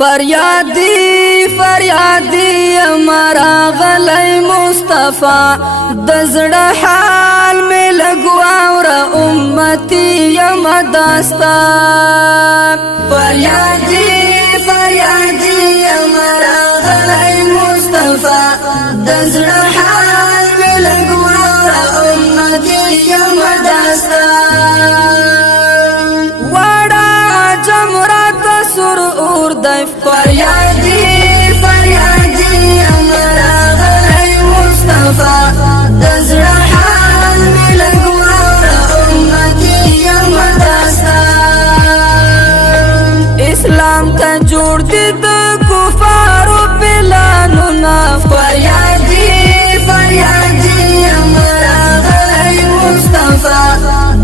فریادی امرا غلی مصطفی دزړه حال می لګواور امتی یم داستا فریادی امرا غلی مصطفی دزړه حال می لګواور امتی یم داستا فریادی امرا غلی مصطفی دزړه حال می لګواور امتی یم داستا اسلام ته جوړ دي د کفارو پلانونه فریادی امرا غلی مصطفی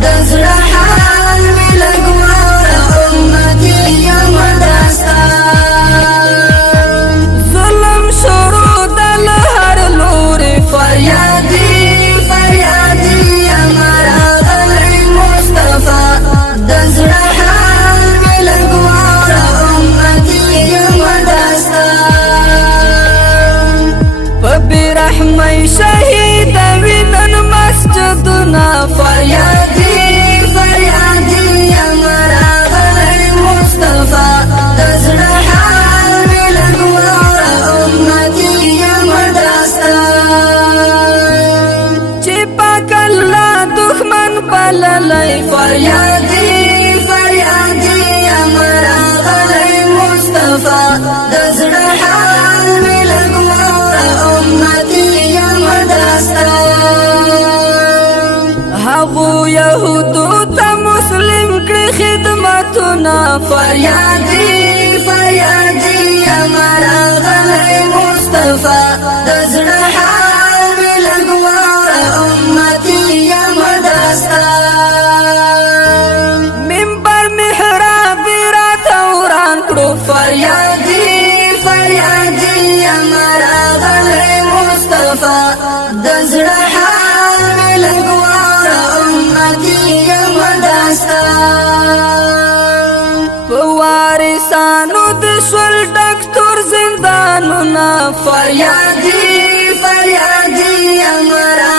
دزړه حال می لګواور امتی یم داستا رحمي شهيد وینن مسجدنا فریادی امرا غلی مصطفی دزړه حال می لګواور امتی یم داستا چې پاک الله دښمن بللی فریادی امرا غلی مصطفی دزړه حال می لګواور امتی هغو یهودو ته مسلم کړي خدمتونه فریادی امرا غلی مصطفی دزړه حال می لګواور امتی یم داستا منبر محراب راته وران کړو فریادی امرا غلی مصطفی دزړه حال می لګواور امتی یم داستا په وارثانو د شول ډاکټر زندانونه فریادی امرا